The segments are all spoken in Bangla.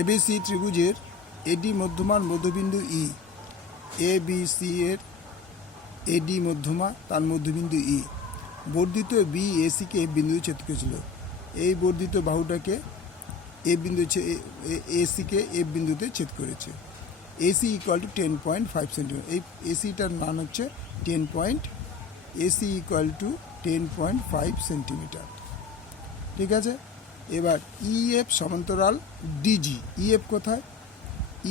এবিসি ত্রিভুজের এডি মধ্যমার মধ্যবিন্দু ই, এ বি সি এর এডি মধ্যমা তার মধ্যবিন্দু ই, বর্ধিত বি এসিকে বিন্দু ছেদ করেছিল। এই বর্ধিত বাহুটাকে এ বিন্দু এসিকে এ বিন্দুতে ছেদ করেছে। AC equal to 10.5 centimetre. এই এসিটার মান হচ্ছে 10.5 সেন্টিমিটার। ঠিক আছে, এবার ইএফ সমান্তরাল ডিজি। ইএফ কোথায়?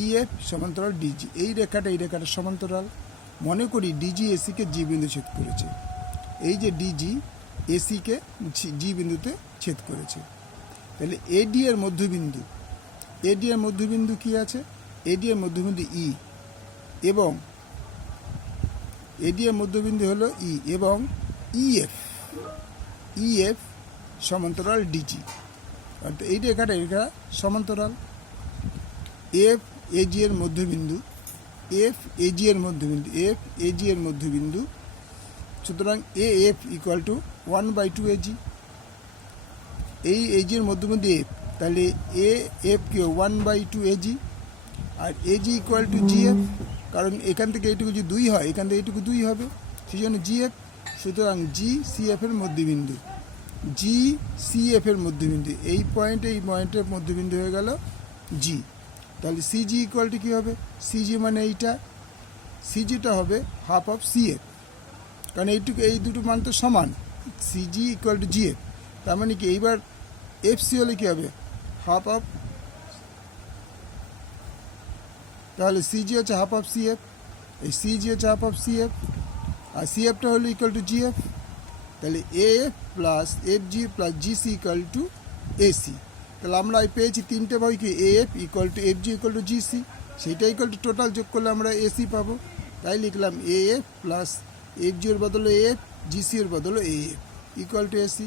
ইএফ সমান্তরাল ডিজি। এই রেখাটা সমান্তরাল। মনে করি ডিজি এসিকে জি বিন্দু ছেদ করেছে। এই যে ডিজি এসিকে জি বিন্দুতে ছেদ করেছে, তাহলে এডি এর মধ্যবিন্দু, এডি এর মধ্যবিন্দু কি আছে? এডি এর মধ্যবিন্দু ই, এবং এডি এর মধ্যবিন্দু হলো ই, এবং ইএফ, ইএফ সমান্তরাল ডিজি। অর্থাৎ এই রেখাটা সমান্তরাল। এফ এজি এর মধ্যবিন্দু, এফ এজি এর মধ্যবিন্দু, এফ এজি এর মধ্যবিন্দু। সুতরাং A F equal to 1/2 AG. এই এজির মধ্যবিন্দু এফ, তাহলে এ এফ কে 1/2 এজি, আর এজি ইকুয়াল টু জিএফ। কারণ এখান থেকে এইটুকু যদি 2 হয়, এখান থেকে এইটুকু 2 হবে, সেই জন্য জিএফ। সুতরাং জি সিএফ এর মধ্যবিন্দু, জি সিএফ এর মধ্যবিন্দু, এই পয়েন্টের মধ্যবিন্দু হয়ে গেল জি। তাহলে সিজি ইকুয়াল টু কী হবে? সিজি মানে এইটা, সিজিটা হবে হাফ অফ সিএফ, কারণ এই দুটো মান তো সমান। সিজি ইকুয়াল টু জিএফ, তার মানে কি এইবার এফসি হলে কী হবে? হাফ অফ, তাহলে সিজি হচ্ছে হাফ অফ সিএফ, এই সিজি হচ্ছে হাফ অফ সিএফ, আর সিএফটা হলো ইকুয়াল টু জিএফ। তাহলে AF plus F G plus GC equal to AC. তাহলে আমরা পেয়েছি তিনটে বাহু কি, AF equal two F G equal to GC, সেইটা ইকুয়াল টু টোটাল যোগ করলে আমরা এসি পাবো। তাই লিখলাম এএফ প্লাস এফ জি এর বদলে এফ, জিসি এর বদলে এএফ ইকুয়াল টু এসি।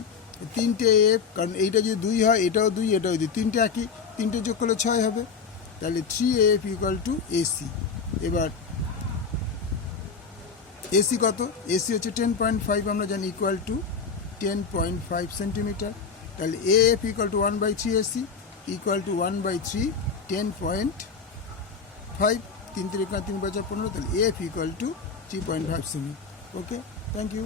তিনটে এফ, কারণ এইটা যদি 2 হয়, এটাও 2, এটাও 2, তিনটে একই, তিনটে যোগ করলে 6 হবে। তাহলে 3AF ইকুয়াল টু এসি। এবার এসি কত? এসি হচ্ছে 10.5, আমরা জানি, ইকুয়াল টু 10.5 সেন্টিমিটার। তাহলে AF equal to 1/3 AC equal to 1/3 10.5, 3 3 15, তাহলে এএফ ইকুয়াল টু 3.5 সেমি। Okay, thank you.